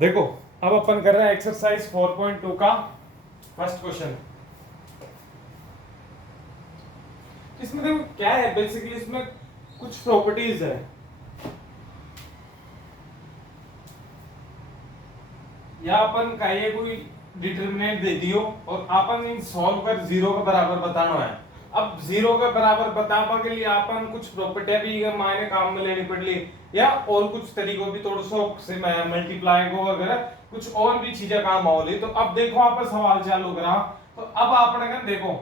देखो अब अपन कर रहे हैं एक्सरसाइज 4.2 का फर्स्ट क्वेश्चन। इसमें देखो क्या है, बेसिकली इसमें कुछ प्रॉपर्टीज है। या अपन का ये कोई डिटरमिनेंट दे दियो और अपन इन सॉल्व कर जीरो के बराबर बताना है। अब जीरो के बराबर बताने के लिए अपन कुछ प्रॉपर्टी भी मायने काम में लेनी पड़ ली, या और कुछ तरीकों भी थोड़ा सो से मल्टीप्लाई को वगैरह कुछ और भी चीजें काम होली। तो अब देखो आप सवाल चालू करा, तो अब आपने कहा देखो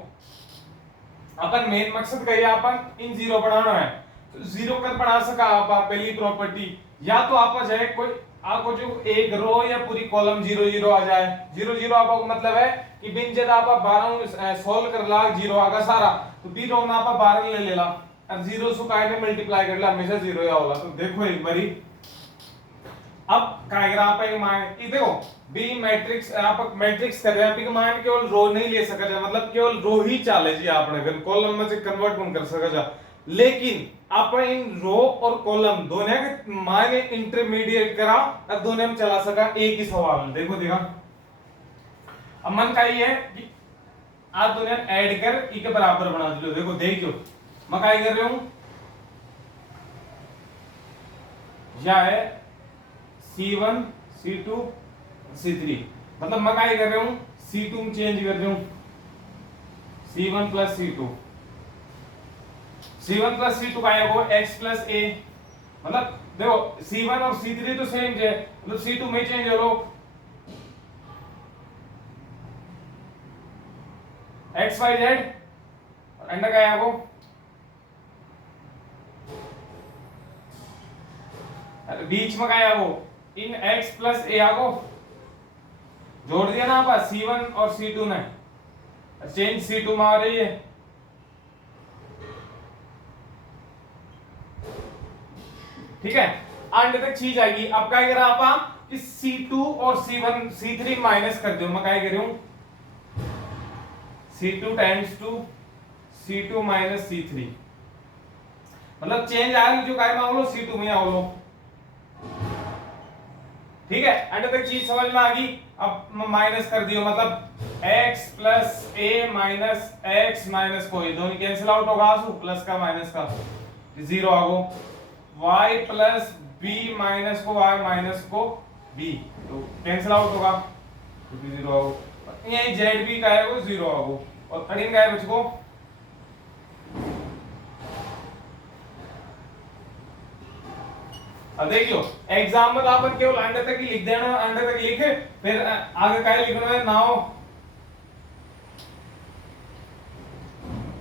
अपन मेन मकसद कही अपन इन जीरो बढ़ाना है। तो जीरो कर बढ़ा सका आप पहली प्रॉपर्टी, या तो आप जाए कोई आपको जो एक रो या पूरी कॉलम जीरो जीरो आ जाए। जीरो जीरो आपको मतलब है कि बिन जब आप 12 सोल्व कर ला जीरो आगा सारा, तो बी रो में आप 12 ले लेला और जीरो से काय ने मल्टीप्लाई कर ला हमेशा जीरो या होला। तो देखो एक बारी अब काय करा आप एक मान ये देखो बी मैट्रिक्स आप मैट्रिक्स कर रहे हैं, आप मान केवल रो नहीं ले सका जा, मतलब केवल रो ही चाले जी आपने अगर कॉलम में से कन्वर्ट नहीं कर सका जा। लेकिन आप इन रो और कॉलम दोनों के मायने इंटरमीडिएट करा और दोनों में चला सका एक ही सवाल। देखो देखा अब मन का ये है कि आप दोनों ऐड कर ई के बराबर बना दो। देखो देखियो मैं क्या कर रहा हूं, यह है C1 C2 C3, मतलब मैं क्या कर रहा हूं C2 में चेंज कर रहा हूं C1 plus C2। C1 plus C2 का है वो x प्लस a, मतलब देखो C1 और C3 तो सेम है, मतलब C2 में चेंज हो x y z और अंडर का है वो बीच में का है वो इन x प्लस a आगो जोड़ दिया ना आप C1 और C2 ने, चेंज C2 में आ रही है। ठीक है अंड तक चीज आएगी। अब क्या करा आप कि C2 और C1 C3 माइनस कर दो। मैं क्या कर रहा हूं C2 times to C2 minus C3, मतलब चेंज आ रही जो काय में आवलो C2 में आवलो। ठीक है अंड तक चीज समझ में आ गई। अब माइनस कर दियो, मतलब x plus a minus x minus कोई दोनों कैंसिल आउट होगा, प्लस का माइनस का जीरो आगो, y प्लस b माइनस को y माइनस को b, तो कैंसिल आउट होगा तो जीरो आगो। यही जेड भी का है वो जीरो आगो और थर्टीन का है बच्चों। अब देखियो एग्जाम में तो अपन केवल अंडर तक ही लिख देना, अंडर तक लिखे फिर आगे क्या लिखना है now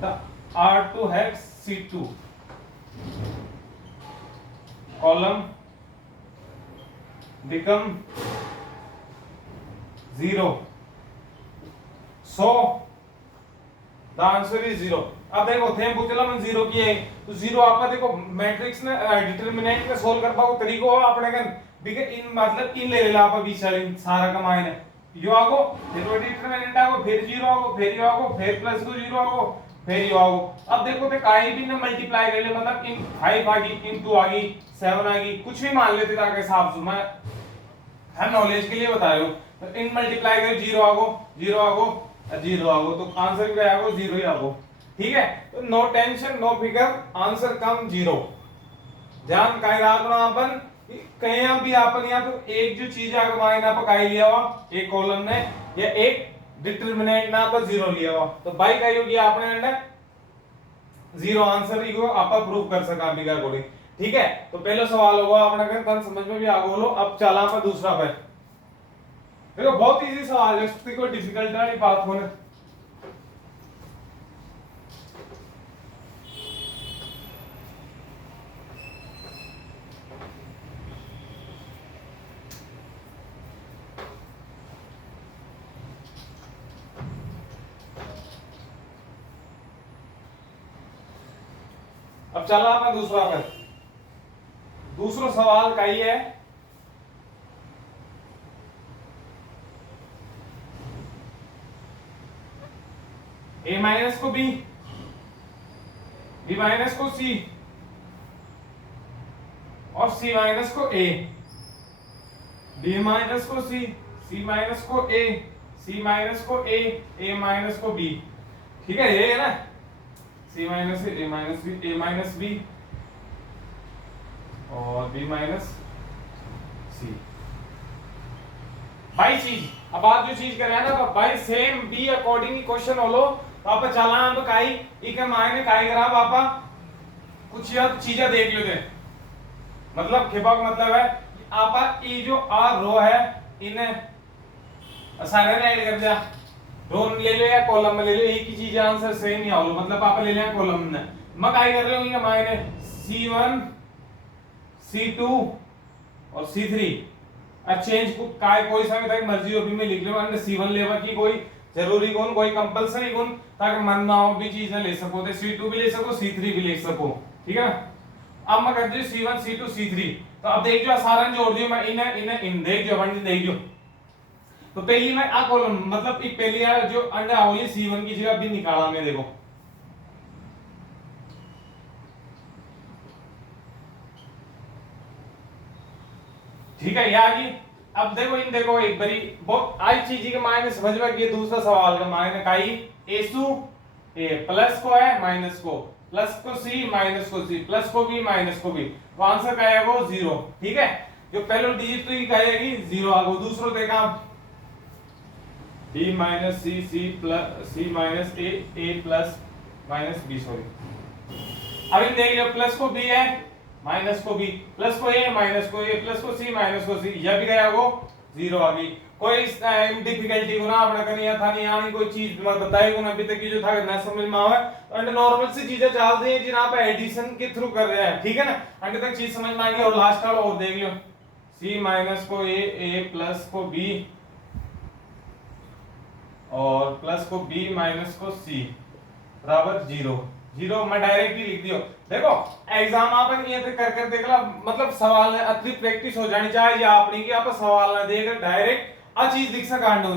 the R2 hex C2 column become 0, so the answer is 0। अब देखो थे पूछला मन जीरो की है तो जीरो आप देखो मैट्रिक्स ने डिटरमिनेंट में सोल्व कर पाओ तरीको हो अपने कन बिके इन मतलब इन ले लेला आप बीच वाली सारा का मायने यो आगो फिर वो डिटरमिनेंट आगो फिर जीरो आगो फिर यो आगो फिर प्लस को जीरो आगो फिर यो आगो। अब देखो पे काई भी ना मल्टीप्लाई कर ले, मतलब इन 5 आ गई इन 2 आ गई 7 आ गई कुछ भी मान लेते ताकि हिसाब से मैं है नॉलेज के लिए बता रहा हूं। तो इन मल्टीप्लाई कर जीरो आगो जीरो आगो जीरो आगो, तो आंसर क्या आगो जीरो ही आगो। ठीक है तो नो टेंशन नो फिकर, आंसर कम जीरो। ध्यान कहीं रखना अपन कहीं भी अपन यहाँ पे एक जो चीज आगे मायना पकाई लिया हुआ एक कॉलम ने या एक डिटरमिनेंट ना पर जीरो लिया हुआ, तो बाई का योग आपने अंडर जीरो आंसर ही को आप प्रूव कर सका अभी का अकॉर्डिंग। ठीक है तो पहला सवाल होगा अपने कन समझ में भी आ गो। अब चला पर दूसरा पे देखो बहुत इजी सवाल है, इसकी कोई डिफिकल्ट नहीं बात होने। अब चला मैं दूसरा पे, दूसरा सवाल का ही है a माइनस को b b माइनस को c और c माइनस को a। बी माइनस को सी, सी माइनस को ए, सी माइनस को ए माइनस को बी। ठीक है, ये है ना, सी माइनस ए माइनस बी, ए माइनस बी और बी माइनस सी। भाई चीज अब आप जो चीज कर रहे हैं ना भाई सेम बी अकॉर्डिंग क्वेश्चन होलो तो आप चला अब काई इके मायने काई करा पापा कुछ यार चीजें देख लो दे मतलब खेपा का मतलब है आपा ये जो आर रो है इन्हें सारे ने ऐड कर दिया, रो ले लो या कॉलम में ले लो, एक ही चीज आंसर सेम ही आओ मतलब पापा ले लिया कॉलम में, मैं काई कर रहे हो इनके मायने C1 C2 और C3 चेंज को काय कोई समय तक मर्जी हो भी में लिख लो अंडर C1 लेवा की कोई जरूरी गुण कोई कंपलसरी गुण ताकि मन ना हो भी चीजें ले सको तो C2 भी ले सको C3 भी ले सको। ठीक है, अब मैं कर दूं C1 C2 C3 तो अब देख जो सारा जोड़ दियो मैं इन्हें इन्हें इन देख जो बन देख जो तो पहली मैं आ कॉलम मतलब एक पहली है जो अंडर आवली C1 की जगह भी निकाला मैं देखो ठीक है यार जी। अब देखो इन देखो एक बारी बहुत आई चीज के मायने समझ में ये दूसरा सवाल का मायने काई एसु ए प्लस को है माइनस को प्लस को सी माइनस को सी प्लस को बी माइनस को बी तो आंसर क्या है वो 0। ठीक है, जो पहले डिजिट तो ये कहेगी 0 आगो दूसरा देखा b माइनस सी सी प्लस सी माइनस ए प्लस माइनस बी सॉरी अब इन देख लो प्लस को b है माइनस को बी प्लस को ए माइनस को ए प्लस को सी माइनस को सी यह भी गया वो 0 आ गई। कोई डिफिकल्टी को ना अपना करनी था नहीं आनी कोई चीज मैं बताई को अभी तक की जो था ना समझ में आवे अंडर नॉर्मल सी चीजें चल रही है जिन आप एडिशन के थ्रू कर रहे हैं। ठीक है ना, अंडर तक चीज समझ में आ गई और लास्ट वाला और देख लो c माइनस को ए प्लस को b और प्लस को b माइनस को c बराबर 0 मैं डायरेक्ट ही लिख दियो। देखो एग्जाम आपन ये कर कर देख ला मतलब सवाल है अति प्रैक्टिस हो जानी चाहिए आपनी कि आप सवाल ना देकर डायरेक्ट आ चीज लिख सका 0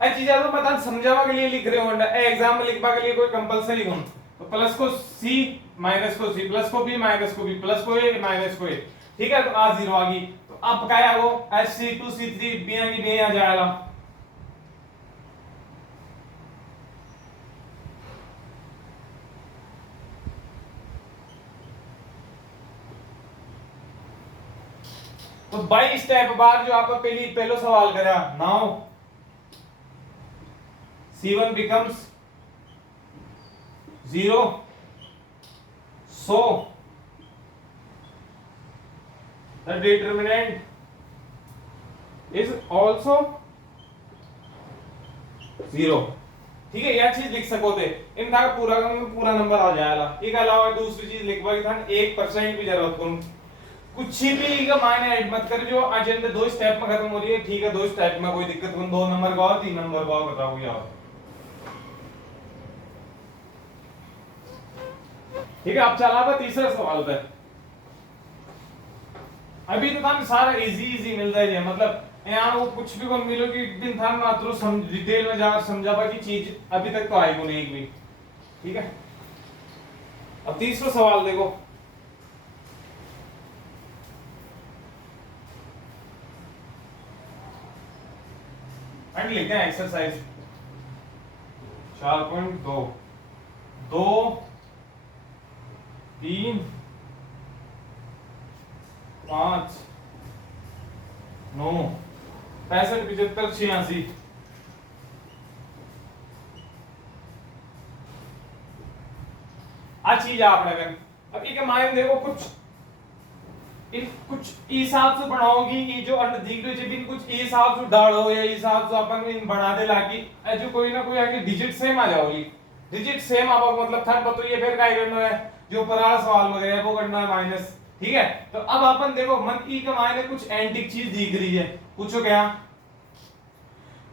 ए चीज तो पता समझावा के लिए लिख रहे हो एग्जाम में लिखवा के लिए कोई कंपलसरी गुण तो प्लस को c माइनस को c प्लस को b माइनस को b प्लस को a माइनस को a। ठीक है, तो आ 0 आ गई तो अब क्या है वो C2 C3 b आ गई b आ जाएगा तो बाई स्टेप बाद जो आप पहलो सवाल करा now C1 becomes 0 so the determinant is also 0। ठीक है, यह चीज लिख सको थे इन पूरा नंबर आ जाएगा। एक अलावा दूसरी चीज लिखवा की था 1% भी जरूरत को कुछ भी का मायने ऐड मत कर जो एजेंडा 2 स्टेप में खत्म हो रही है। ठीक है, 2 स्टेप में कोई दिक्कत नहीं, 2 नंबर का और 3 नंबर का और बताओ यार। ठीक है, अब चला था तीसरा सवाल पे। अभी तो था सारा इजी मिल रहा है मतलब यहाँ वो कुछ भी को मिलो कि एक दिन था मात्र डिटेल में जाकर समझावा की चीज अभी तक तो आई को नहीं एक भी। ठीक है, अब तीसरा सवाल देखो एंड लिखते हैं एक्सरसाइज 4.2 2 3 5 9 65 75 86 आ चीज आप लगन अब एक मायने देखो कुछ हिसाब से बनाओगी ये जो दिख रही है कुछ हिसाब से डालो या हिसाब से अपन इन बना दे लाकी जो कोई ना कोई आगे डिजिट सेम आ जाओगी डिजिट सेम आप मतलब थर्ड बताइए फिर क्या करना है जो ऊपर वाला सवाल में गया वो करना है माइनस। ठीक है, तो अब अपन देखो मन ई के मायने कुछ एंटिक चीज दिख रही है पूछो क्या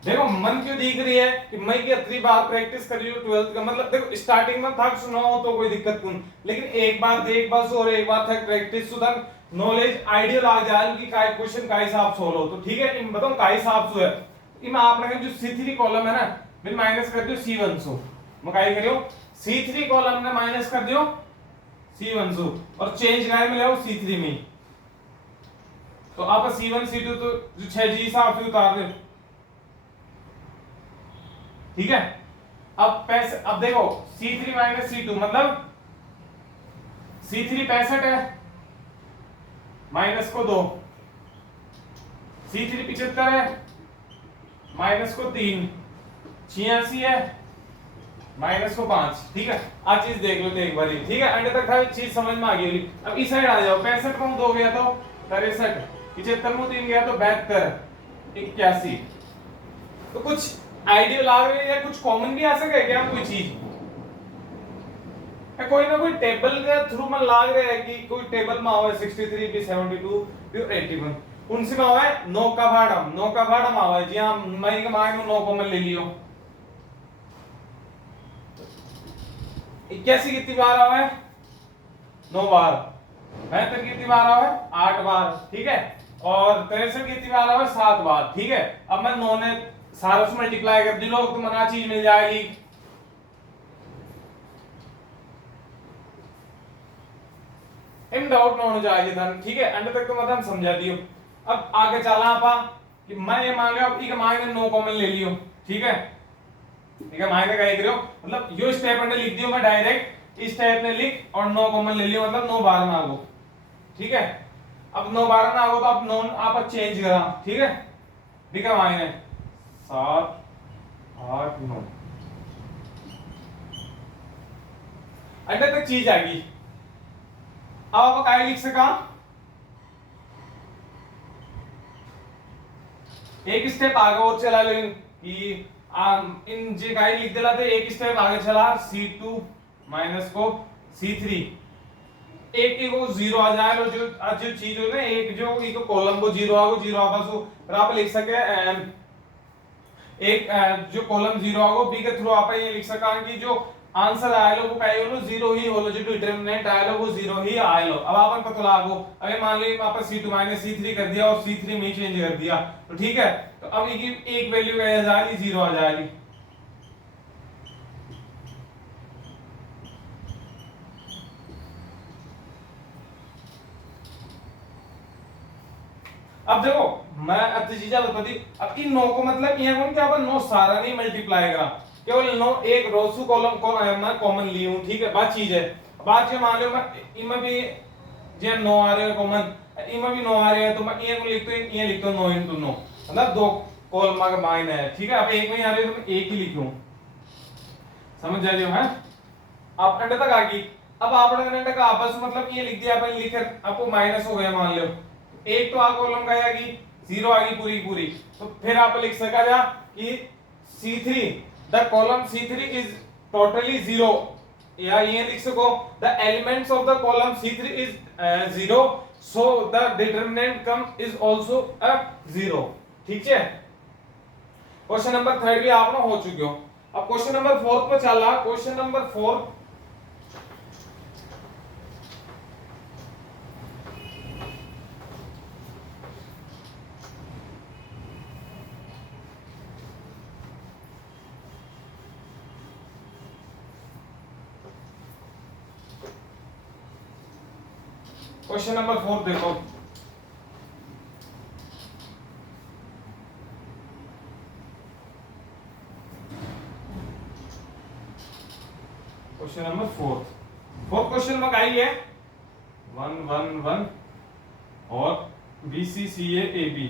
देखो मन क्यों दिख रही है कि मैं की अगली बार प्रैक्टिस कर रही हूं 12th का मतलब देखो स्टार्टिंग में थक सुना हो तो कोई दिक्कत नहीं लेकिन एक बार देख बस और एक बार तक प्रैक्टिस सुधर नॉलेज आइडियल आ जाए कि काय क्वेश्चन का हिसाब से हो तो ठीक है इन बताऊं का हिसाब से है इम आपने जो C3 कॉलम है ना फिर माइनस कर दियो C1 सो मैं काय करियो C3 कॉलम ने माइनस कर दियो C1 सो और चेंज काय में ले C3 में तो आप C1 C2 तो जो 6 जी हिसाब से उतार दो, ठीक है। अब देखो C3 माइनस C2 मतलब C3 65 है, माइनस को 2, C3 75 है, माइनस को 3, 86 है, माइनस को 5, ठीक है। आज चीज देख लो तो एक बार, ठीक है, अंडे तक था चीज समझ में आ गई होगी। अब इस साइड आ जाओ, 65 को 2 गया तो 63, 75 को 3 गया तो 72, 81। तो कुछ आइडिया ला रहे या कुछ कॉमन भी आ सके क्या कोई चीज, कोई ना कोई टेबल के थ्रू मन लाग रहा है कि कोई टेबल में आवे 63 भी 72 भी 81, उनसे में आवे 9 का भाड़म आवे जी। हां मई के मायने 9 को मन ले लियो, 81 कितनी बार आवे 9 बार, 72 कितनी बार आवे 8 बार, ठीक है, और 63 कितनी बार आवे 7 बार, ठीक है। अब मैं 9 ने सारा से मल्टीप्लाई कर दी लो तो मना चीज मिल जाएगी। इन डाउट ना होना चाहिए था, ठीक है, अंडर तक तो मतलब समझा दियो। अब आगे चला आपा कि मैं ये मान लियो अब ई मायने 9 कॉमन ले लियो, ठीक है, ठीक है, मायने का एक रहो मतलब यो स्टेप अंडर लिख दियो मैं डायरेक्ट, इस स्टेप में लिख और 9 कॉमन ले लियो मतलब 9 12 में आगो, ठीक है। अब 9 12 में आगो तो अब 9 आप चेंज करा, ठीक है, बिका मायने 7 8 9 अंडर तक चीज आ गई। अब आप क्या लिख सका, एक स्टेप आगे और चला लो कि इन जे गाइड लिख देला थे, एक स्टेप आगे चला C2 माइनस को C3, एक एक को 0 आ जाए लो, जो चीज हो ना एक जो एक कॉलम को 0 आगो 0 आपस फिर आप लिख सके एक जो कॉलम 0 आगो बी के थ्रू आप ये लिख सका कि जो आंसर आए लो वो काई होलो 0 ही होलो, जो डिटरमिनेंट आए लो वो 0 ही आए लो। अब अपन पता लागो अगर मान ली वापस C2 माइनस C3 कर दिया और C3 में चेंज कर दिया तो ठीक है, तो अब एक वैल्यू क्या आ जाएगी 0 आ जाएगी। अब देखो मैं अब चीजा बता दी, अब इन 9 को मतलब ये कौन क्या अपन 9 सारा नहीं मल्टीप्लाई करा, केवल 9 एक रोसू कॉलम को मैं कॉमन ली हूं, ठीक है। बात चीज है, बात ये मान लो मैं इनमें भी जे 9 आ रहे हैं कॉमन, इनमें भी 9 आ रहे हैं तो मैं ये को लिखतो ये लिखतो 9 into 9 मतलब दो कॉलम का माइनस है, ठीक है। अब एक में आ रहे हो तो मैं एक ही लिखूं, समझ जा रहे हो है। अब अंडर तक आ गई, अब आपने अंडर का आपस मतलब ये लिख दिया अपन लिख आपको माइनस हो गया मान लो, एक तो आ कॉलम का आएगी 0 आ गई पूरी पूरी, तो फिर आप लिख सका जा कि C3 the column C3 is totally 0, या ये लिख सको the elements of the column C3 is 0 so the determinant come is also a 0, ठीक है। क्वेश्चन नंबर 3 भी आप ना हो चुके हो। अब क्वेश्चन नंबर 4 पे चला, क्वेश्चन नंबर 4 क्वेश्चन नंबर 4 देखो, क्वेश्चन नंबर 4 क्वेश्चन में आई है 1 1 1 और BCCA AB,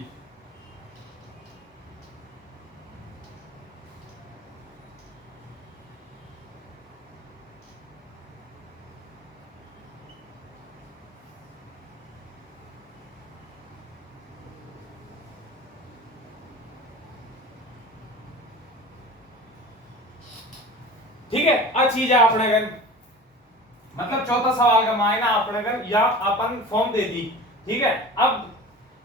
ठीक है। आ चीज है अपने गन मतलब चौथा सवाल का मायना अपने गन या अपन फॉर्म दे दी, ठीक है। अब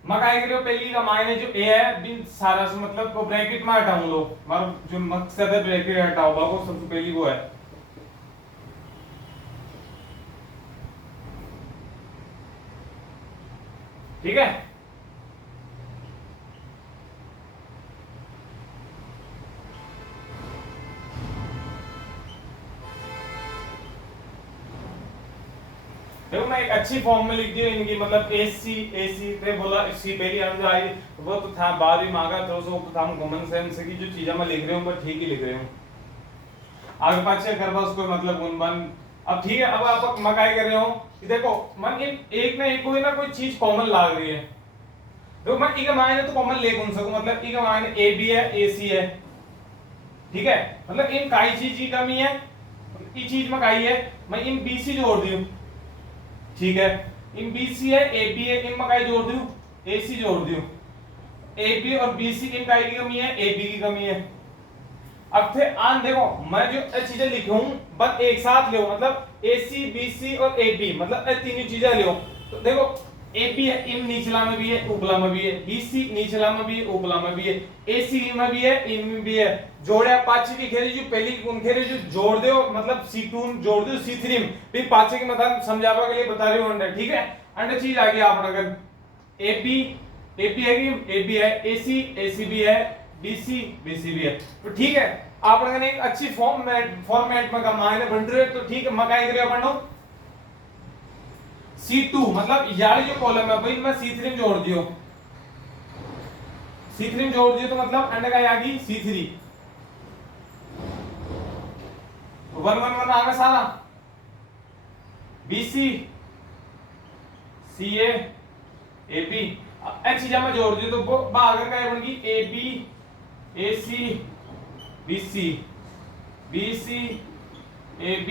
मकाई के लिए पहली का मायने जो ए है बिन सारा से मतलब को ब्रैकेट में हटाऊं लो, मारो जो मकसद है ब्रैकेट हटाओ बाबू सबसे पहली वो है, ठीक है। देखो मैं मैं एक अच्छी फॉर्म में लिख दियो इनकी, मतलब एसी पे बोला सी पहली आंसर आई वो तो था 12वीं मांगा तो उसको था कॉमन सेंस की जो चीजें मैं लिख रही हूँ वो ठीक ही लिख रही हूँ, आगे पाछे करवा उसको मतलब गुणवन। अब ठीक है, अब आप मैं क्या कर रहे हो देखो मन एक ना एक कोई ना कोई चीज कॉमन लाग रही है, देखो मैं ई का मायने तो कॉमन ले कौन सकूं, मतलब ई का मायने ए बी है ए सी है, ठीक है, मतलब इन काई चीज की कमी है, ई चीज में काई है, मैं इन बी सी जोड़ दूं, ठीक है, इन बी सी है ए बी है, इन में काई जोड़ दूं ए सी जोड़ दूं, ए बी और बी सी इन काई की कमी है ए बी की कमी है। अब थे आन देखो मैं जो चीजें लिखी हूं बस एक साथ ले, मतलब ए सी बी सी और ए बी, मतलब तीनों चीजें ले, तो देखो ए बी है इन निचला में भी है ऊपला में भी है, बी सी निचला में भी है ऊपला में भी है, ए सी में भी है इन में भी है, जोड़े पांच की खेरे जो पहली कौन खेरे जो जोड़ दो मतलब C2 जोड़ दो C3 में, फिर पांच की मतलब समझावा के लिए बता रही हूं अंडर, ठीक है, अंडर चीज आ गई आप अगर ए बी है कि ए बी है ए सी भी है बी सी भी है, तो ठीक है आप लोगों ने एक अच्छी फॉर्मेट में का मायने बन रहे तो ठीक है, मैं क्या करिए अपन C2 मतलब यार जो कॉलम है भाई मैं C3 में जोड़ दियो, C3 में जोड़ दियो तो मतलब अंडर का आ गई C3 1 1 1 आ गया सारा, BC CA AB एच चीज में जोड़ दियो तो वो आगे का बन गई AB AC BC BC AB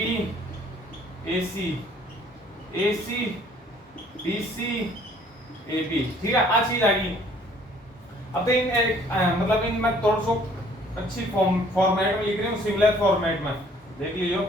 AC AC BC AB, ठीक है आ चीज आ गई। अब इन मतलब इन मैं थोड़ा सा अच्छी फॉर्मेट में लिख रही हूँ, सिमिलर फॉर्मेट में देख लीजिए।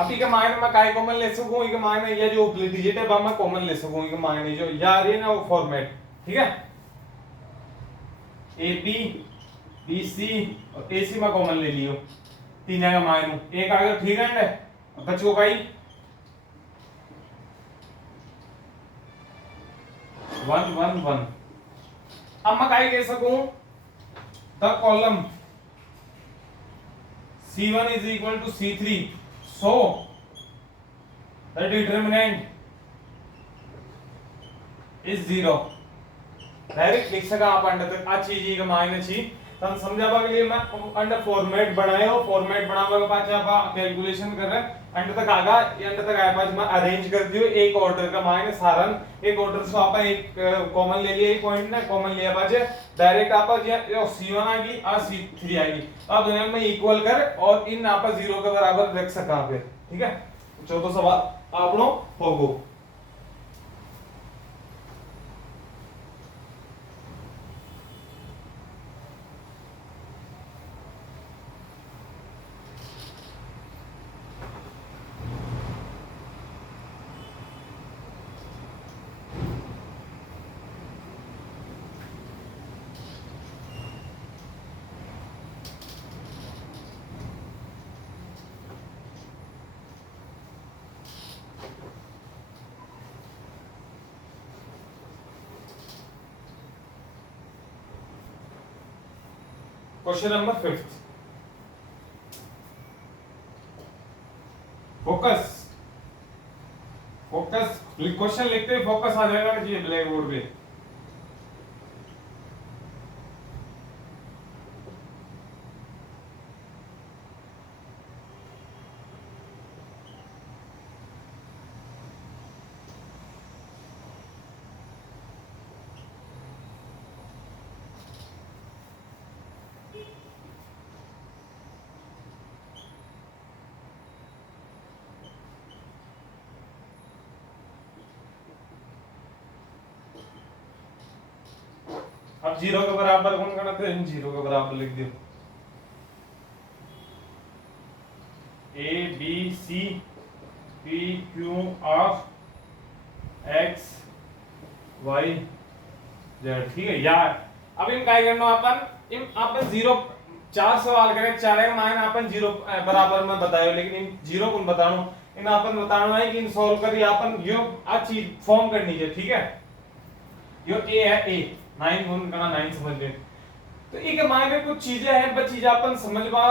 अभी के मायने में काय कॉमन ले सकूं, ये मायने ये जो डिजिट है मैं कॉमन ले सकूं, ये मायने जो यार ये ना वो फॉर्मेट, ठीक है, ए बी बी सी और ए सी में कॉमन ले लियो, तीन का मायने एक आ गया, ठीक है, बच्चों का ही 1 1 1। अब मैं काय कह सकूं the column C1 is equal to C3, so the determinant is 0। Direct लिख सका आप अंडर तक आ चीज का मायने छी तन समझावा के लिए मैं अंडर फॉर्मेट बनायो, फॉर्मेट बनावा के बाद आप कैलकुलेशन कर रहे अंडर तक आगा अंडर तक आया पास मैं अरेंज कर दियो एक ऑर्डर का मायने सारन एक ऑर्डर से आप एक कॉमन ले लिया, एक पॉइंट ना कॉमन लिया बाजे डायरेक्ट आप ये C1 आ गई और C3 आएगी, आप दोनों में इक्वल कर और इन आप 0 के बराबर रख सका पे, ठीक है। चौथा सवाल आपनो होगो question number 5, focus focus question लिखते ही फोकस आ जाएगा ना जी ब्लैक बोर्ड पे। अब 0 के बराबर कौन करना था, 0 के बराबर लिख दियो A B C P Q R X Y Z, ठीक है यार। अब इन काय करना अपन इन अपन 0 चार सवाल करे, चार का मान अपन जीरो बराबर में बतायो, लेकिन इन जीरो को बतानो, इन अपन बतानो है कि इन सॉल्व करी अपन यो आ चीज फॉर्म करनी है, ठीक है। यो ए है, ए 9 गुण करना 9 समझ ले। तो एक मायने कुछ चीजें हैं, बस चीजें अपन समझवा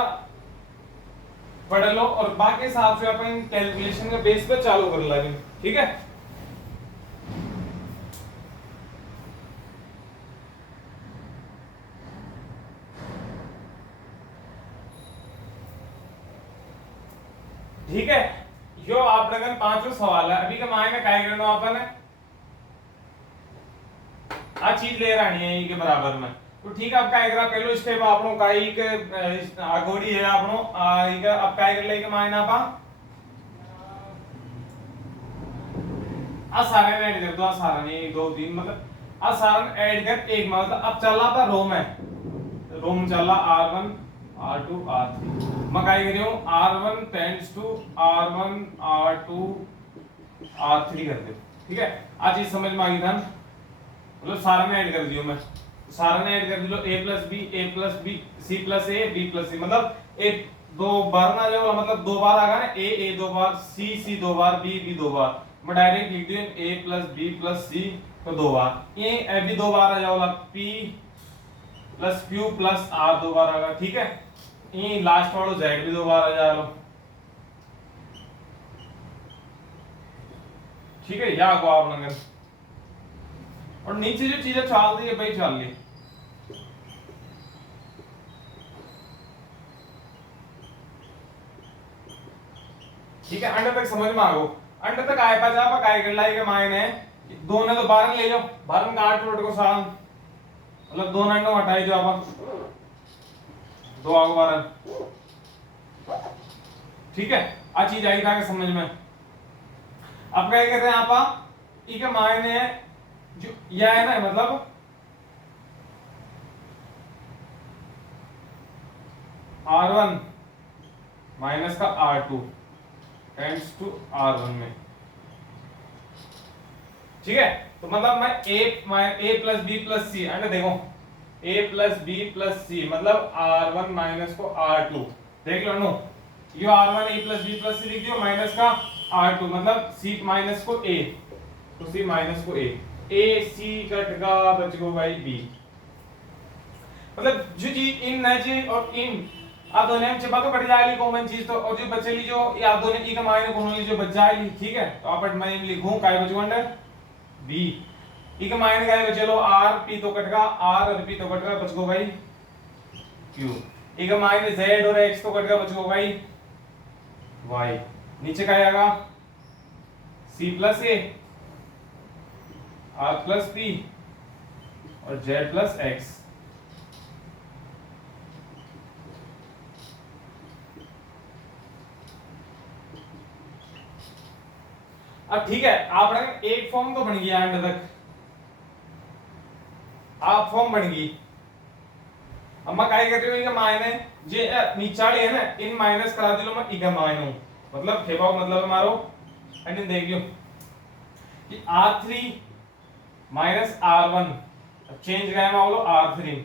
पढ़ लो और बाकी हिसाब से अपन कैलकुलेशन के बेस पे चालू कर लेंगे, ठीक है। ठीक है, यो आप लगन पांचों सवाल है। अभी का मायने काय करना अपन है, आ चीज ले रहनी है के बराबर में। तो ठीक है, अब काय करा पहलो स्टेप आपनो काई के आगोड़ी है आपनो अब काय कर ले के मायने आपा आ सारे ऐड कर दो, आ सारा नहीं 1 2 3 मतलब आ सारा ऐड कर एक मतलब अब चला पर रो में रोम चला r1 r2 r3 मैं काय करियो r1 tends to r1 r2 r3 कर दे, ठीक है। आ चीज समझ में आ गई था, मतलब सारा में ऐड कर दियो मैं, सारा ने ऐड कर दियो a plus b c plus a b plus c मतलब a दो बार ना जाओ, मतलब दो बार आगा ना, a दो बार, c दो बार, b दो बार, मैं डायरेक्ट लिख दियो a plus b plus c तो दो बार, a b दो बार आ जाओ, p plus q plus r दो बार आगा, ठीक है। ये लास्ट वाला z भी दो बार आ जाओ, ठीक है। या को आप नगर और नीचे जो चीजें चाल दी है भाई चाल ली, ठीक है। अंडर तक समझ में आ गो, अंडर तक आए पास आप काय कर लाई के मायने दो ने तो 12 ले जाओ, 12 का 8 रोट को साल मतलब दो अंडों हटाई दो आप, दो आगो 12, ठीक है। आ चीज आई था के समझ में। अब क्या कर रहे हैं आप ई के मायने जो यह है ना, मतलब r1 माइनस का r2 टेंड्स टू r1 में, ठीक है। तो मतलब मैं a plus B plus C under देखो a plus B plus C मतलब r1 माइनस को r2 देख लो नो, यो r1 a plus B plus C लिख दियो माइनस का r2 मतलब c माइनस को a तो c माइनस को a c कट का बच गो भाई b, मतलब जो चीज इन न जी और इन आ दोनों में चिपा तो कट जाएगी कॉमन चीज, तो और जो बचेली जो या दोनों ई का मायने कोनो जो बच जाएगी, ठीक है। तो आप मैं लिखूं काय बचो अंडर b, ई का मायने काय बचेलो r p तो कट का r और p तो कट का बच गो भाई q, ई का मायने z और x तो कट का बच गो भाई y, नीचे काय आएगा c plus a r plus p और z प्लस x, अब ठीक है। आपने एक फॉर्म तो बन गया एंड तक, आप फॉर्म बन गई। अब मैं काय कर रही हूं इनका मायने जे नीचाड़ी है ना इन माइनस करा दिलो मैं इका मायने मतलब खेबाओ मतलब मारो एंड देखियो कि r3 माइनस r1 चेंज गया मामलो r3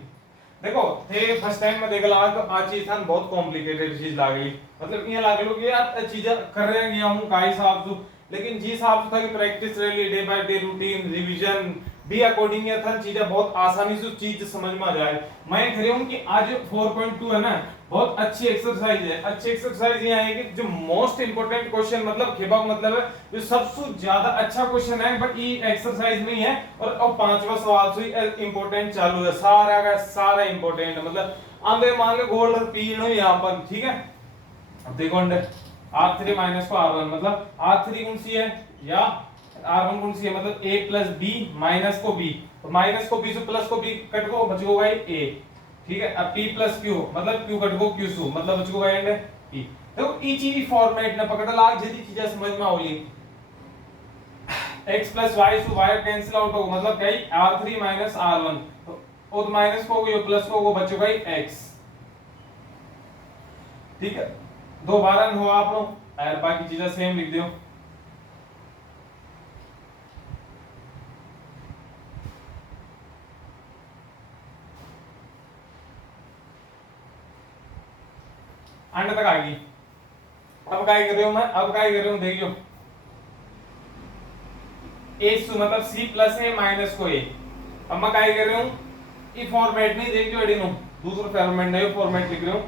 देखो थे फर्स्ट टाइम में देख ला तो आ चीज था बहुत कॉम्प्लिकेटेड चीज लागली, मतलब ये लागलो कि यार चीज कर रहे हैं हम का हिसाब से, लेकिन जी हिसाब से था कि प्रैक्टिस रही day by day routine revision भी अकॉर्डिंग ये था चीजें बहुत आसानी से चीज समझ में आ जाए। मैं कह रहा हूं कि आज 4.2 है ना बहुत अच्छी एक्सरसाइज है, अच्छी एक्सरसाइज ये है कि जो मोस्ट इंपोर्टेंट क्वेश्चन मतलब खेबा मतलब है जो सबसे ज्यादा अच्छा क्वेश्चन है बट ये एक्सरसाइज में ही है और पांचवा सवाल से इंपोर्टेंट चालू है, सारा का सारा इंपोर्टेंट मतलब आंधे मान लो गोल्ड और पी लो यहां पर, ठीक है। अब देखो अंडर r3 माइनस को r1 मतलब r3 कौन सी है या r1 कौन सी है मतलब a प्लस b माइनस को b, तो माइनस को b से प्लस को b कट को बच गो भाई a, ठीक है। अब p प्लस q मतलब q कट को q सु मतलब बच गो भाई एंड e, देखो ई चीज फॉर्मेट ने पकड़ लाग जदी चीजें समझ में आओगी x प्लस y सु y कैंसिल आउट हो मतलब क्या r3 माइनस r1 तो माइनस को ये प्लस को बच गो भाई x, ठीक है। दोबारा हो आप लोग और बाकी चीजें सेम लिख दियो, अंड तक आ गई। अब क्या कर रही हूं मैं, अब क्या कर रही हूं देखियो, ए मतलब सी प्लस ए माइनस को ए। अब मैं क्या कर रही हूं, ये फॉर्मेट नहीं देखियो एडी नु, दूसरा फॉर्मेट नहीं फॉर्मेट लिख रही हूं।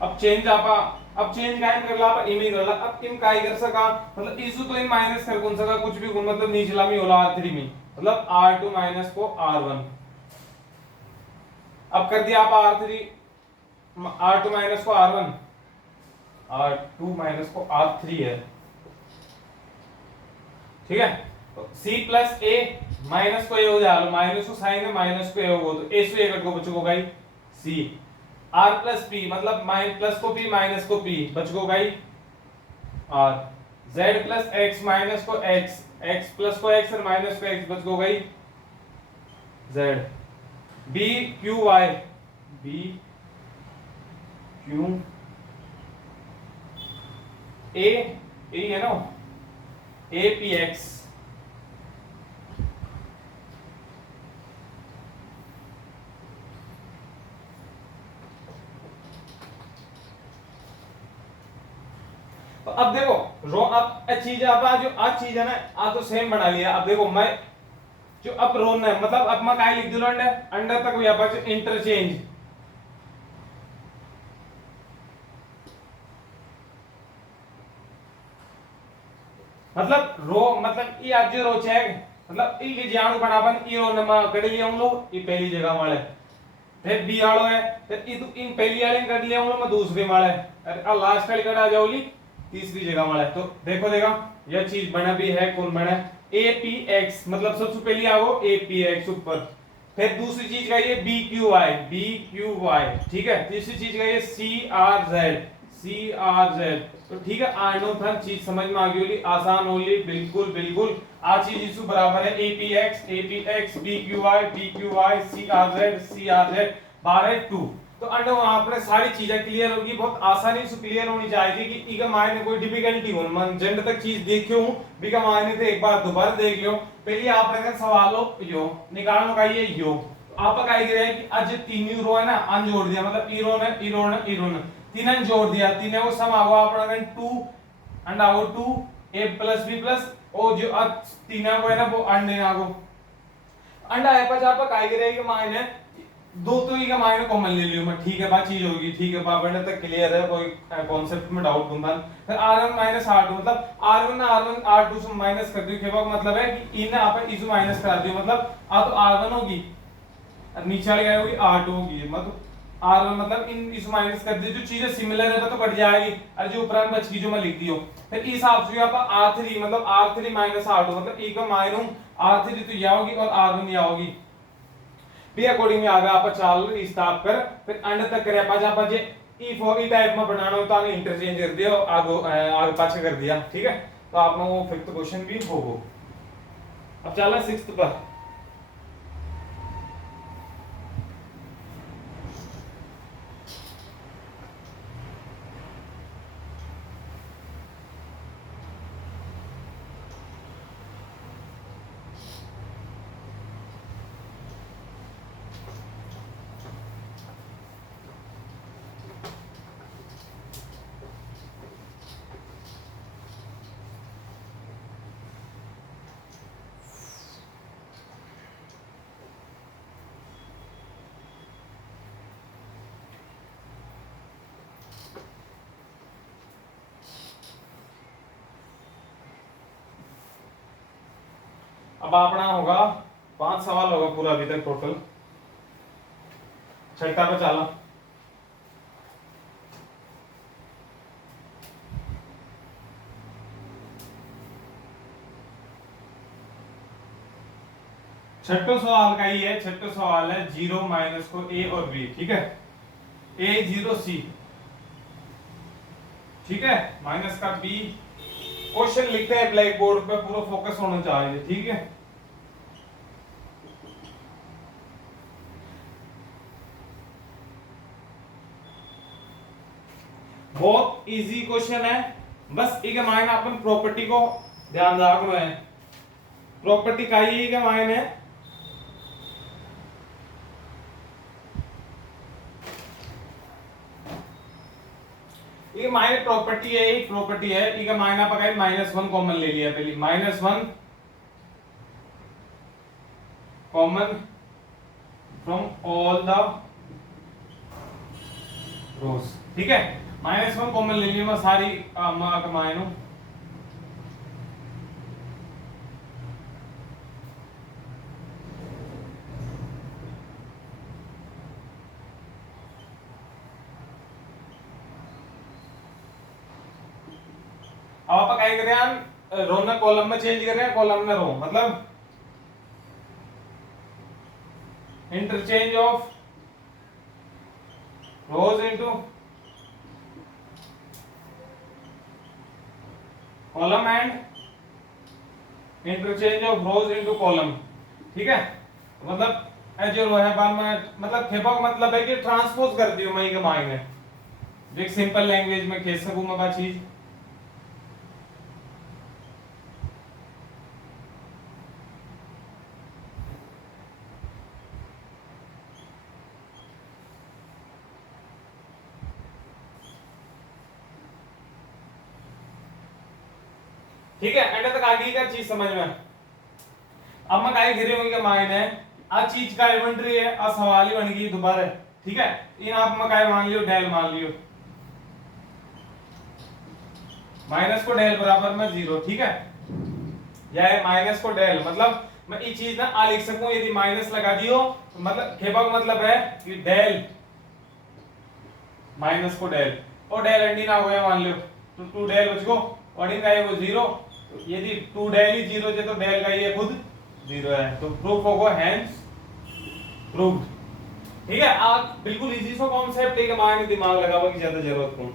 अब चेंज आपा, अब चेंज काहे कर ला, आप इमेज कर ला। अब इन काय कर सका, मतलब इस तो इन माइनस कर कौन सका कुछ भी गुण, मतलब नीचला में होला r3 में, मतलब r2 माइनस को r1। अब कर दिया आप r3 r2 माइनस को r1, r2 माइनस को r3 है, ठीक है। तो c प्लस a माइनस को a हो जाए, माइनस को साइन है माइनस को a होगा, तो a से a कट को बचो भाई c। r प्लस p मतलब माइनस प्लस को p माइनस को p बचो भाई r। z plus x minus को x, x प्लस को x और माइनस को x बचो भाई z। b q y, b q a a है ना, a p x। तो अब देखो रो, अब चीज आप जो आज चीज है ना आ तो सेम बना लिया। अब देखो मैं जो अब रो है, मतलब अब मैं काय लिख दूं अंडर, अंडर तक हुआ पास इंटरचेंज। मतलब रो मतलब ये आज जो रो चेक, मतलब ये जानू बनावन ई रो नमा कर लिया हम लोग, ये पहली जगह वाले फिर बी आड़ो है, फिर ये तो इन पहली वाले कर लिया हम लोग, मैं दूसरी वाले अरे लास्ट वाली कर आ जाओली तीसरी जगह वाला। तो देखो देखा यह चीज बना भी है, कौन बना ए पी एक्स, मतलब सबसे पहले आओ ए पी एक्स ऊपर, फिर दूसरी चीज का ये बी क्यू वाई, ठीक है। तीसरी चीज का ये सी आर जेड, तो ठीक है। आनो था चीज समझ में आ गई होगी, आसान होगी, बिल्कुल बिल्कुल। आ चीज इसु बराबर है A P X B Q Y C R Z 12 2। तो अंडर वहां पर सारी चीजें क्लियर होगी, बहुत आसानी से क्लियर होनी चाहिए कि इका मायने कोई डिफिकल्टी हो मन जेंड तक चीज देखियो हूं बिका मायने थे एक बार दोबारा देख लियो। पहले आप अगर सवाल हो यो निकालनो का ये यो, तो आप का आइडिया है कि आज तीन रो है ना अन जोड़ दिया, मतलब ई रो ने तीन जोड़ दिया, तीन को सम आगो अपना 2 अंड आगो 2 a प्लस b प्लस ओ जो तीन को है ना वो अंड आगो अंडा है पर आप का आइडिया है कि मायने दो तो ही का मायने कॉमन ले लियो मैं, ठीक है बात चीज होगी, ठीक है बात बढ़ने तक क्लियर है, कोई कॉन्सेप्ट में डाउट बुंदा। फिर r1 माइनस r2, मतलब r1 ना r1 r2 से माइनस कर दियो, कहने का मतलब है कि इन आप इस माइनस करा दियो, मतलब आ तो r1 होगी और नीचे वाली क्या होगी r2 होगी, मतलब r1 मतलब इन इस माइनस कर दियो, जो चीजें सिमिलर है तो कट जाएगी, और जो ऊपर बच गई जो मैं लिख दियो। फिर इस हिसाब से आप r3 मतलब r3 माइनस r2, मतलब e का माइनस r3 तो यह होगी और r1 यह होगी, भी अकॉर्डिंग में आगे आप चाल स्टॉप कर फिर अंड तक करे पास आप जे ई फॉर ई टाइप में बनाना होता है इंटरचेंज कर दिया आगे आगे पाछे कर दिया, ठीक है। तो आपने वो फिफ्थ क्वेश्चन भी हो। अब चला सिक्स्थ पर। अब अपना होगा 5 सवाल होगा पूरा अभी तक टोटल, छठा पे चला। छठो सवाल का ही है, छठो सवाल है 0 माइनस को a और b, ठीक है, a 0 c, ठीक है, माइनस का b। क्वेश्चन लिखते हैं ब्लैक बोर्ड पे, पूरा फोकस होना चाहिए, ठीक है। बहुत इजी क्वेश्चन है, बस एक मायने अपन प्रॉपर्टी को ध्यान रखना है। प्रॉपर्टी का ही का मायने है ये माइनस प्रॉपर्टी है, एक प्रॉपर्टी है, ये का माइनस पकाए -1 कॉमन ले लिया पहले, -1 कॉमन फ्रॉम ऑल द रोज, ठीक है, -1 कॉमन ले लिया मैं सारी माइनस अब आप क्या कर रहे हैं, रो ने कॉलम में चेंज कर रहे हैं, कॉलम में रो, मतलब interchange of rose into column and interchange of rose into column, ठीक है, मतलब जो रो है बार में मतलब थेपा का मतलब है कि ट्रांसपोज कर दियो मैं के मायने, एक सिंपल लैंग्वेज में कह सकूं मैं बात चीज, ठीक है, एंड तक आगे का चीज समझ में। अब मैं काय गिरे होंगे मायने आ चीज का इन्वेंटरी है, आ सवाल ही बन गई दोबारा, ठीक है, इन आप मैं काय मान लियो, डेल मान लियो, माइनस को डेल बराबर में 0, ठीक है, या माइनस को डेल मतलब मैं ये चीज ना आ लिख सकूं, यदि माइनस लगा दियो तो मतलब खेपा का मतलब है कि डेल माइनस को डेल, और डेल एंडी ना हो गया मान लो तो 2 डेल बच गो, और इनका ये वो 0, यदि 2 डेल ही 0 है तो डेल का ये खुद 0 है, तो प्रूफ होगा हेंस प्रूव्ड, ठीक है। आप बिल्कुल इजी सा कॉन्सेप्ट है कि मायने दिमाग लगाने की ज्यादा जरूरत नहीं।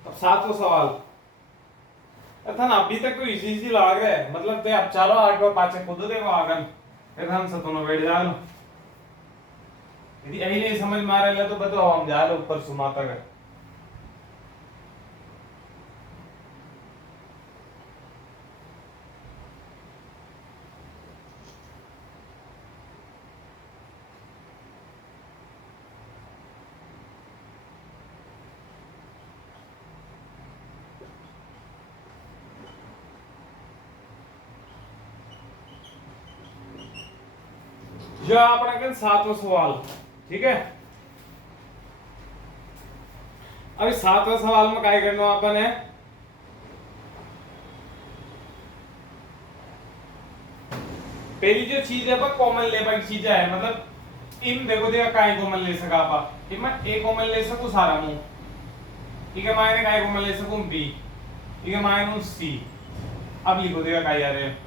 अब 7वां सवाल था ना, अभी तक तो इजी इजी लग रहा है, मतलब ते अब चलो आठ बार पाचे खुद देखो आगन फिर हम सब दोनों बैठ जा लो, यदि यही नहीं समझ में आ रहा है तो बताओ हम जा लो ऊपर सुमाता का। जो अपना कल 7वां सवाल, ठीक है, अभी 7वां सवाल में क्या करना अपन है, पहली जो चीज है पर कॉमन लेवल की चीज है, मतलब इन देखो देखा काय कॉमन ले सका आप, मैं ए कॉमन ले सकूं सारा मुंह, ठीक है, मायने काय कॉमन ले सकूं बी, ठीक है, मायने सी, अब लिखो देखा काय आ रहे हैं,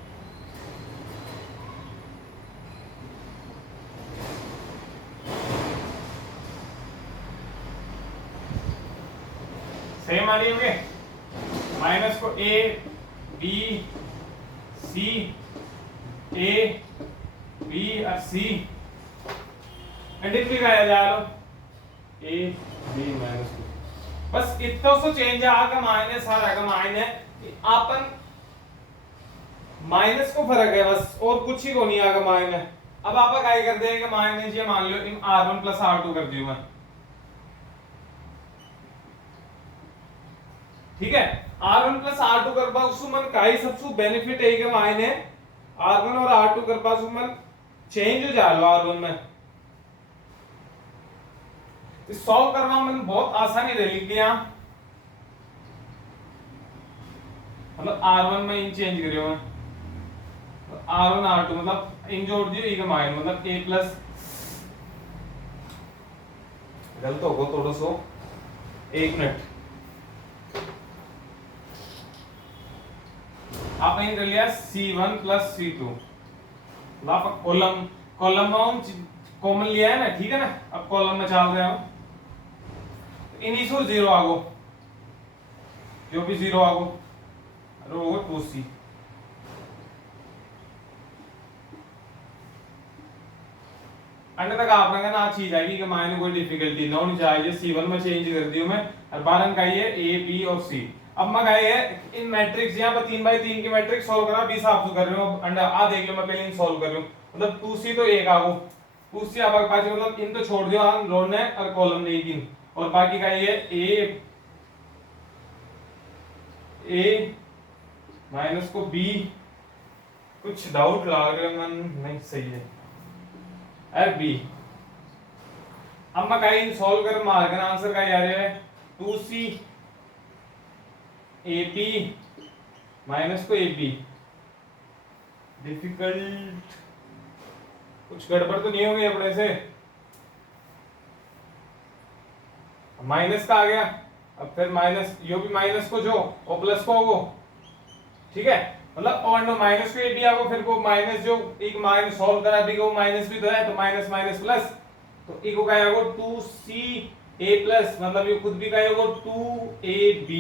सेम आ रही होंगे, माइनस को A B C, A B और सी, एंड आया जा लो ए बी माइनस, बस इतना सो चेंज आगा माइनस सारा का माइनस, अपन माइनस को फर्क है बस, और कुछ ही को नहीं आगा माइनस। अब आप क्या कर देंगे, माइनस ये मान लो इन r1 प्लस r2 कर दियो मैं, ठीक है, r1 प्लस r2 कर पास मन काई सबसे बेनिफिट है कि मायने r1 और r2 कर पास मन चेंज हो जा लो r1 में, इस सॉल्व करना मन बहुत आसानी रह लिख दिया, मतलब r1 में इन चेंज करियो मैं, r1 r2 मतलब इन जोड़ दियो ई का माइन मतलब a प्लस, गलत होगा थोड़ा सो, एक मिनट, आपने कर लिया C1 प्लस C2, आप कॉलम कॉलम में कॉमन लिया है ना, ठीक है ना, अब कॉलम में चल रहे हो, इनिशियल 0 आगो, जो भी 0 आगो, और वो 2c। अंडर तक आपने कहना आ चीज आएगी कि मायने कोई डिफिकल्टी ना होनी चाहिए। C1 में चेंज कर दियो मैं और बारह का ये A B और C। अब मैं गए है इन मैट्रिक्स यहाँ पर 3x3 की मैट्रिक्स सॉल्व करा 20 आप तो कर रहे हो अंडर आ देख लो मैं पहले इन सॉल्व कर रहा हूं मतलब 2c तो एक आगो 2c अब पास मतलब इन तो छोड़ दियो हम रो ने और कॉलम ने इन और बाकी का ये A माइनस को B कुछ डाउट लग रहा है मन नहीं सही है एफ बी। अब मैं कहीं सॉल्व कर मार्गन आंसर का यार है 2c AP माइनस को AB। डिफिकल्ट कुछ गड़बड़ तो नहीं हो गई अपने से। माइनस का आ गया अब फिर माइनस यो भी माइनस को जो और प्लस को वो ठीक है मतलब और नो माइनस को ए भी आगो फिर को माइनस जो एक माइनस सॉल्व करा भी को माइनस भी तो है तो माइनस माइनस प्लस तो एक को क्या होगा 2c a प्लस मतलब ये खुद भी क्या होगा 2ab।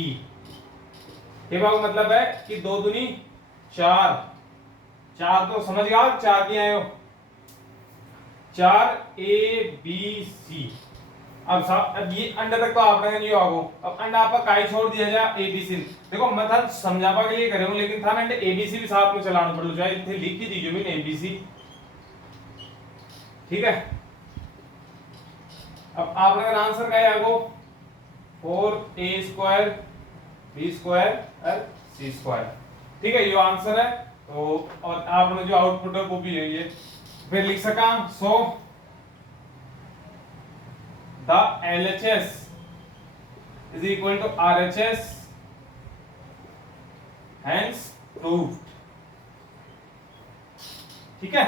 ये बात मतलब है कि 2 दूनी 4 4 तो समझ गया 4 दिए आए हो 4abc। अब ये अंडर तक तो आपने नहीं होगो अब अंडा आपका काई छोड़ दिया जाए एबीसी। देखो मैं था समझावा के लिए कर रहा हूं लेकिन था ना अंडे एबीसी भी साथ में चलाना पड़ लो चाहे इतने लिख के दीजिए भी एबीसी ठीक है। अब आपने का आंसर क्या है आगो 4a² b² और c² ठीक है ये आंसर है। तो और आपने जो आउटपुट है वो भी यही है फिर लिख सका सो the LHS is equal to RHS hence proved। ठीक है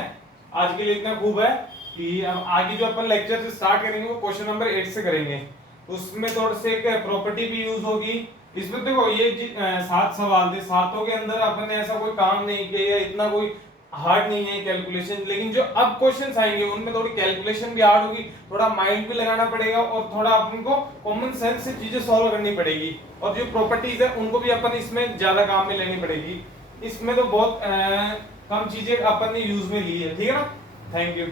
आज के लिए इतना खूब है कि अब आगे जो अपन लेक्चर से स्टार्ट करेंगे वो क्वेश्चन नंबर 8 से करेंगे उसमें थोड़े से एक प्रॉपर्टी भी यूज होगी। इसमें देखो ये 7 सवाल थे सातों के अंदर अपन ने ऐसा कोई काम नहीं किया इतना कोई हार्ड नहीं है कैलकुलेशन लेकिन जो अब क्वेश्चंस आएंगे उनमें थोड़ी कैलकुलेशन भी हार्ड होगी थोड़ा माइंड भी लगाना पड़ेगा और थोड़ा अपन को कॉमन सेंस से चीजें सॉल्व करनी पड़ेगी और जो प्रॉपर्टीज है उनको भी अपन इसमें ज्यादा काम में लेनी पड़ेगी। इसमें तो बहुत कम चीजें अपन ने यूज में ली है ठीक है ना। Thank you.